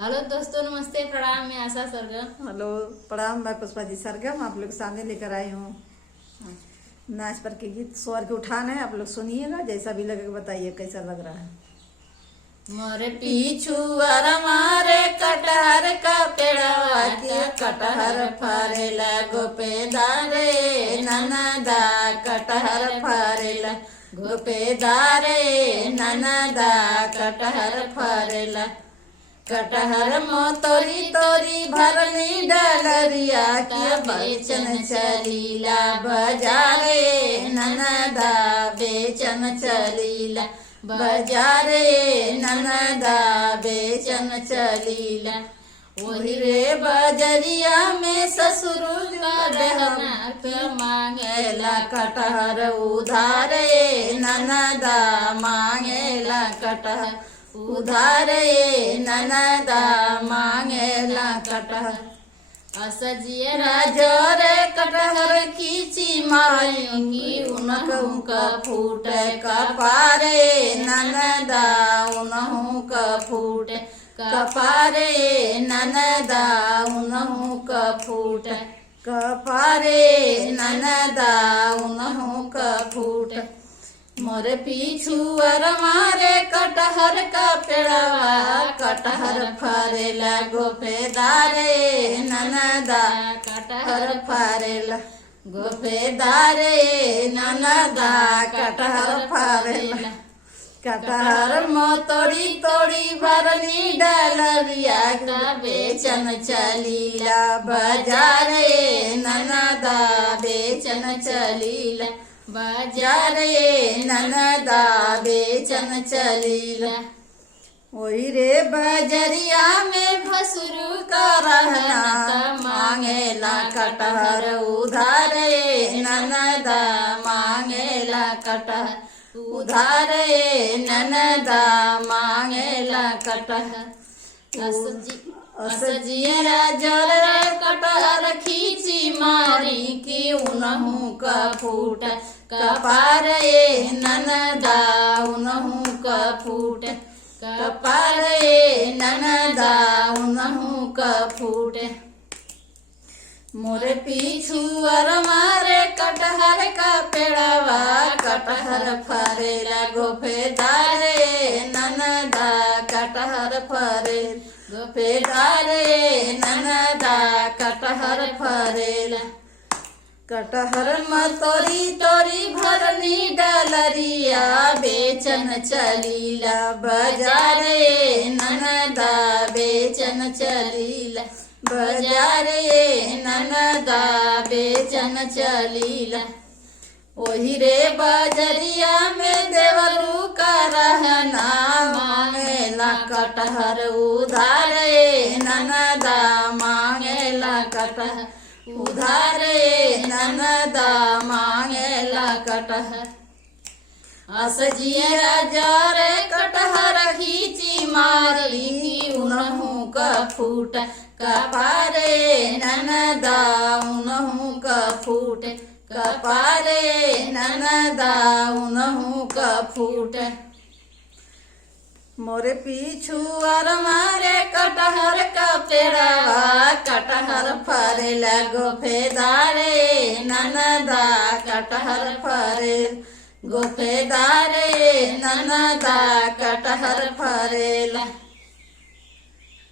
Hello दोस्तों, नमस्ते, प्रणाम। मैं आशा सरगम। हेलो, प्रणाम। मैं पुष्पा जी सरगम आप लोग के सामने लेकर आई हूँ नाच पर के गीत। स्वर के उठान है, आप लोग सुनिएगा। जैसा भी लगे बताइए कैसा लग रहा है। मोरे पीछू मारे कटहर का पेड़वा के कटहर फरेला गोपेदारे ननदा कटहर फरेला गोपेदारे ननदा कटहर फरेला कटहर मोतोरी तोरी भरनी डलरिया के बेचन चलीला बाजारे ननदा बेचन चलीला बाजारे ननदा बेचन चलीला। वही रे बजरिया में ससुर का मांगेला कटहर उधारे ननदा मांगेला कटहर उधारे ननदा मांगेला कटहर। असजिया जोरे कटहर खींची मायूंगी उनहु का फूटे कपारे ननदा उनहु का फूटे कपारे ननदा उनहु का फूटे कपारे ननदा उनहु का फूटे। मोरे पीछू मारे कटहर का पेड़वा कटहर फरेला गोपेदारे ननदा कटहर फरेला गोपेदारे ननदा कटहर फरेला कटहर मोतोड़ी तोड़ी भरनी डलरिया का बेचन चलीला बाजारे ननदा बेचन चलीला बाजारे ननदा बेचन चलीला। वही रे बजरिया में भसुरु का रहना मांगेला कटहर उधारे ननदा मांगेला कटहर उधारे ननदा मांगेला कटहर। असजिया जर कटहर खींची मारी की उनहु का फूट कपारे ननदा उनहु का फूट कपारे ननदा उनहु का फूट। मोरे पीछू मारे कटहर का पेड़वा कटहर फरेला गोपेदारे ननदा कटहर फरे गोपेदारे ननदा कटहर फरेला कटहर मतोरी तोरी भरनी डलरिया बेचन चलीला बाजारे ननदा बेचन चलीला बाजारे ननदा बेचन चलीला। वही रे बजरिया में देवरू का रहना मांगेला कटहर उधारे ननदा मांगेला कटहर उधारे ननदा मांगेला कटहर। असजिया जरे कटहर खींची मारी उनहु का फूट कपारे ननदा उनहु का फूट कपारे ननदा उनहु का फूट। मोरे पीछू मारे कटहर का पेड़वा कटहर फरेला गोपेदारे ननदा कटहर फरे गोपेदारे ननदा कटहर फरेला